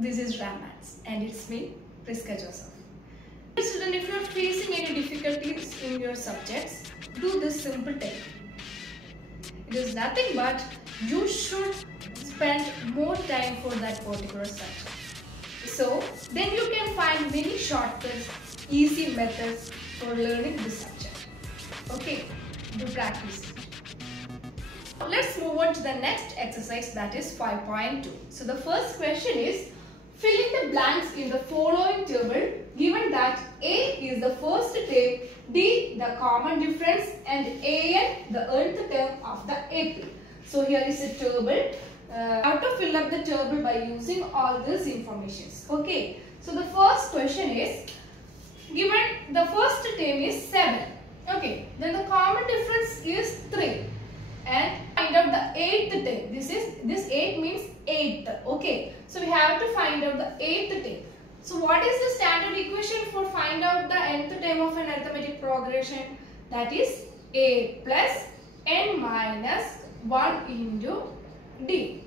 this is Ramats and it's me, Priska Joseph. Student, if you are facing any difficulties in your subjects, do this simple technique. It is nothing but you should spend more time for that particular subject. So then you can find many shortcuts, easy methods for learning this subject. Okay, do practice. Let's move on to the next exercise, that is 5.2. So the first question is, fill in the blanks in the following table given that A is the first term, D the common difference and AN the nth term of the AP. So here is a table. How to fill up the table by using all these informations. Okay. So the first question is, given the first term is 7. Okay. Then the common difference is 3. And find out the 8th term. This 8 means 8th. Okay. So we have to find out the 8th term. So what is the standard equation for find out the nth term of an arithmetic progression? That is A plus n minus 1 into D,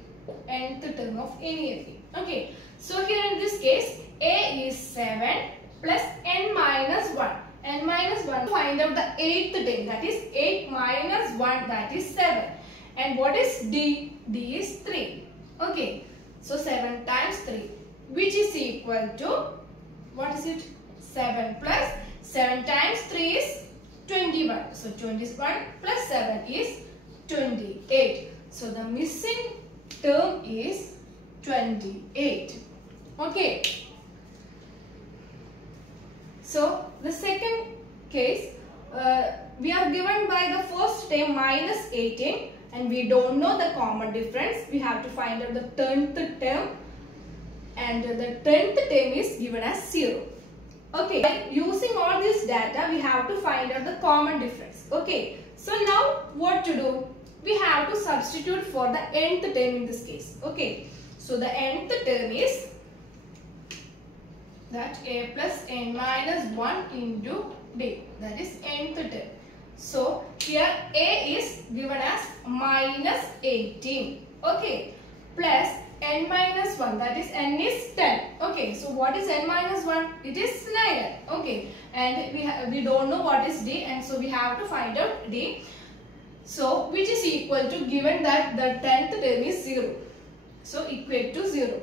nth term of any AP. Okay. So here in this case, A is 7 plus n minus 1. N minus 1, find out the 8th term, that is 8 minus 1, that is 7. And what is D? D is 3. Okay. So 7 times 3, which is equal to, what is it? 7 plus 7 times 3 is 21. So 21 plus 7 is 28. So the missing term is 28. Okay. So the second case, we are given by the first term minus 18 and we don't know the common difference. We have to find out the 10th term and the 10th term is given as 0. Okay, by using all this data, we have to find out the common difference. Okay, so now what to do? We have to substitute for the nth term in this case. Okay, so the nth term is that A plus n minus 1 into D, that is nth term. So here A is given as minus 18, okay, plus n minus 1, that is n is 10. Okay, so what is n minus 1? It is 9. Okay, and we don't know what is D, and so we have to find out D. So which is equal to, given that the 10th term is 0, so equate to 0.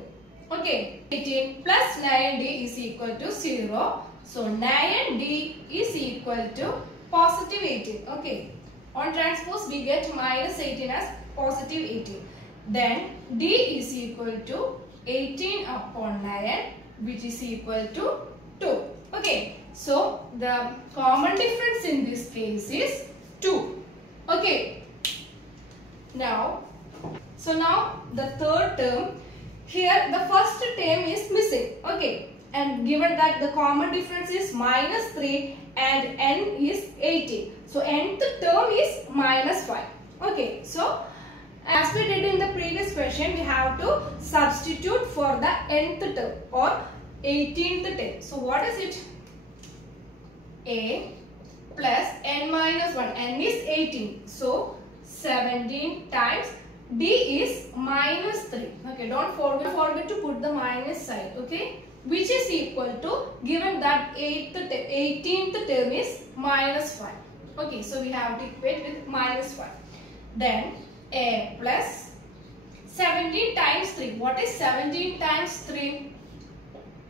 Okay, 18 plus 9D is equal to 0. So 9D is equal to positive 18. Okay, on transpose we get minus 18 as positive 18. Then D is equal to 18 upon 9, which is equal to 2. Okay, so the common difference in this case is 2. Okay, now the third term. Here the first term is missing. Okay, and given that the common difference is minus 3 and n is 18. So nth term is minus 5. Okay, so as we did in the previous question, we have to substitute for the nth term or 18th term. So what is it? A plus n minus 1. N is 18. So 17 times D is minus 3. Okay, don't forget to put the minus side. Okay, which is equal to, given that 18th term is minus 5. Okay, so we have to equate with minus 5. Then A plus 17 times 3. What is 17 times 3?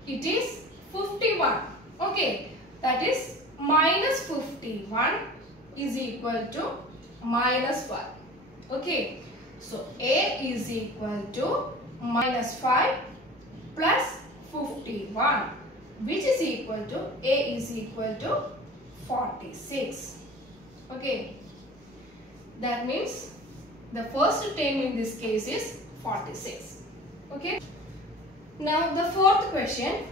It is 51. Okay, that is minus 51 is equal to minus 5. Okay. So A is equal to minus 5 plus 51, which is equal to, A is equal to 46. Okay, that means the first term in this case is 46. Okay, now the fourth question.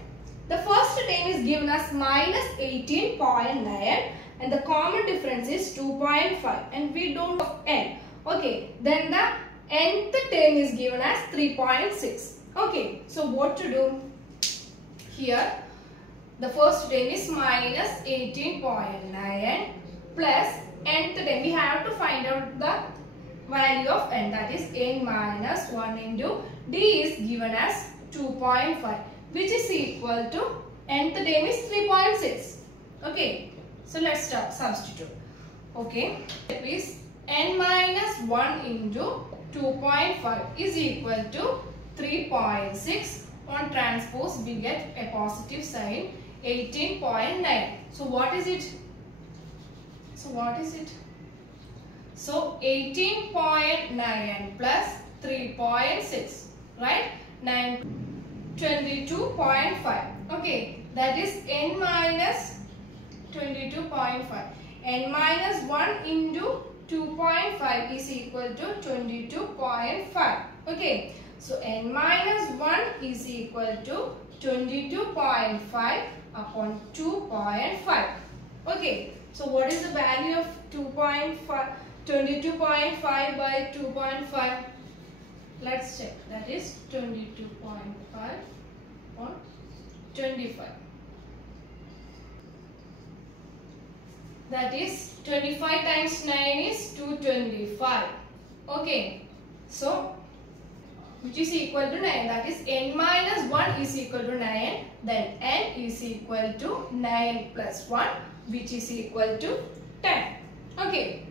The first term is given as minus 18.9 and the common difference is 2.5 and we don't know n. Okay, then the nth term is given as 3.6. Okay, so what to do? Here, the first term is minus 18.9 plus nth term. We have to find out the value of n, that is n minus 1 into D is given as 2.5, which is equal to nth term is 3.6. Okay, so let's start substitute. Okay, that is n minus 1 into 2.5 is equal to 3.6. On transpose we get a positive sign, 18.9. So what is it? So 18.9 plus 3.6, right? 22.5. Okay, that is n minus 22.5. N minus 1 into 2.5 is equal to 22.5. Okay, so n minus 1 is equal to 22.5 upon 2.5. Okay, so what is the value of 22.5 by 2.5? Let's check. That is 22.5 on 25. That is 25 times 9 is 225. Okay, so which is equal to 9. That is n minus 1 is equal to 9. Then n is equal to 9 plus 1, which is equal to 10. Okay,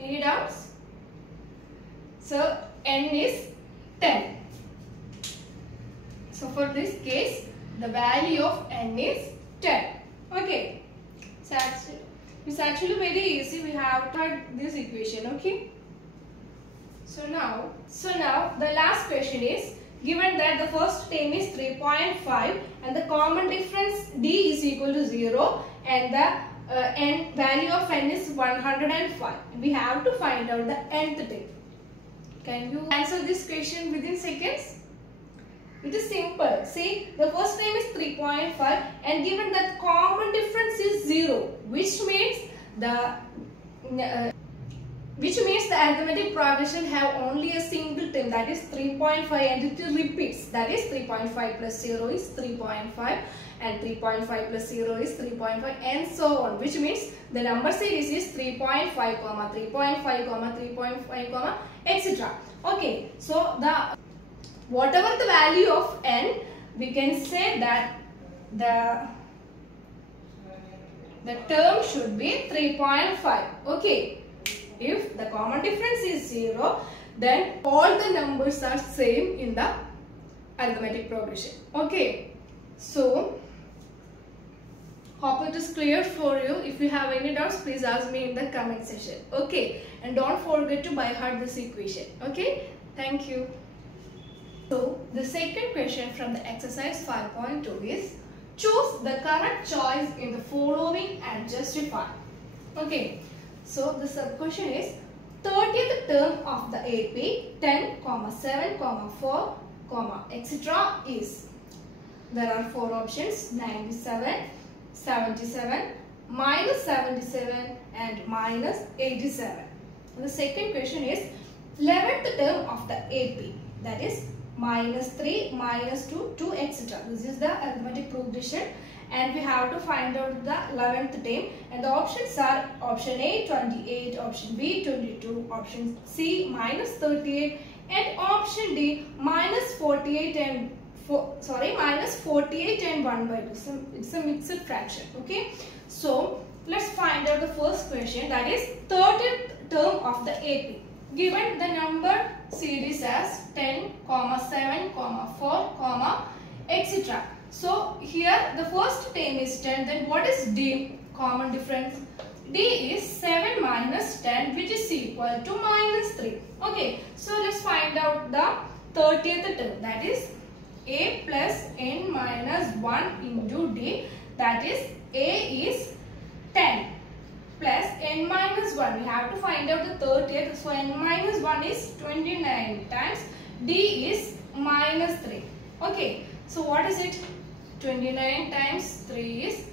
any doubts? So n is 10. So for this case, the value of n is 10. Okay, so it's actually very easy. We have to write this equation. Okay. So now the last question is, given that the first term is 3.5 and the common difference d is equal to 0 and the value of n is 105. We have to find out the nth term. Can you answer this question within seconds? It is simple. See, the first term is 3.5 and given that common difference is 0, which means the arithmetic progression have only a single term, that is 3.5, and it repeats. That is 3.5 plus 0 is 3.5 and 3.5 plus 0 is 3.5 and so on, which means the number series is 3.5, 3.5, 3.5, etc. Okay, so whatever the value of n, we can say that the term should be 3.5. Okay, if the common difference is 0, then all the numbers are same in the arithmetic progression. Okay, so hope it is clear for you. If you have any doubts, please ask me in the comment section. Okay, and don't forget to by heart this equation. Okay, thank you. So the second question from the exercise 5.2 is, choose the correct choice in the following and justify. Okay, so the sub question is, 30th term of the AP 10, 7, 4, etc. is, there are 4 options, 97, 77, minus 77 and minus 87. The second question is, 11th term of the AP, that is minus 3, minus 2, 2, etc. This is the arithmetic progression and we have to find out the 11th term, and the options are option A 28, option B 22, option C minus 38 and option D minus 48 and minus 48 and 1 by 2. So it's a mixed fraction. Okay, so let's find out the first question, that is 30th term of the AP. Given the number series as 10, 7, 4, etc. So here the first term is 10, then what is D? Common difference. D is 7 minus 10, which is equal to minus 3. Okay, so let's find out the 30th term, that is A plus n minus 1 into D, that is A is 10 plus n minus 1. We have to find out the 30th, so n minus 1 is 29 times, D is minus 3. Okay, so what is it? 29 times 3 is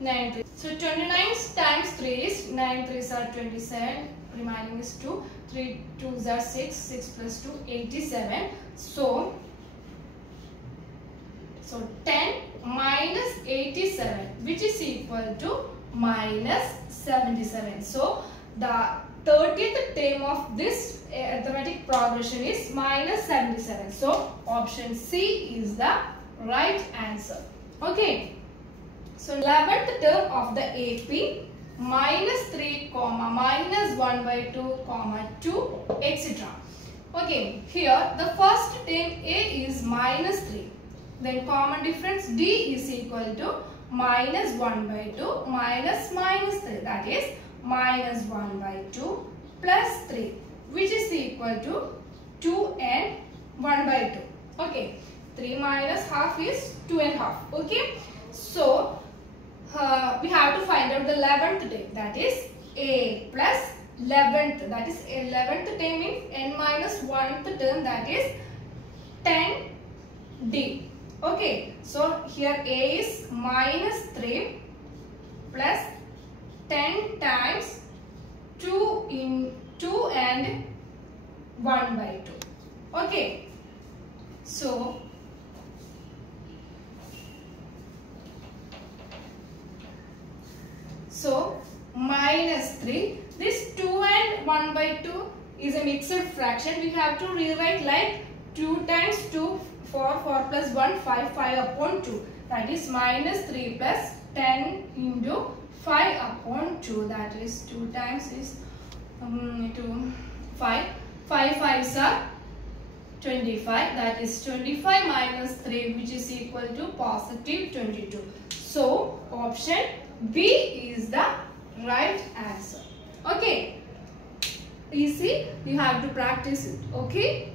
9. So 29 times 3 is 9 3s are 27, remaining is 2, 3 2s are 6, 6 plus 2 87. So 10 minus 87, which is equal to minus 77. So the 30th term of this arithmetic progression is minus 77. So option C is the right answer. Okay. So 11th term of the AP minus 3 comma minus 1 by 2 comma 2 etc. Okay, here the first term A is minus 3. Then common difference D is equal to minus 1 by 2 minus minus 3, that is minus 1 by 2 plus 3, which is equal to 2 and 1 by 2. Okay, 3 minus half is 2 and half. Okay, so we have to find out the 11th term, that is A plus 11th, that is 11th term means n minus 1th term, that is 10D. Okay, so here A is minus 3 plus 10 times 2 in 2 and 1 by 2. Okay, so minus 3, this 2 and 1 by 2 is a mixed fraction. We have to rewrite like 2 times 2, 4, 4 plus 1, 5, 5 upon 2. That is minus 3 plus 10 into 5 upon 2. That is 2 times is 2, 5. 5 5s are 25. That is 25 minus 3, which is equal to positive 22. So option B is the right answer. Okay. Easy. You have to practice it. Okay.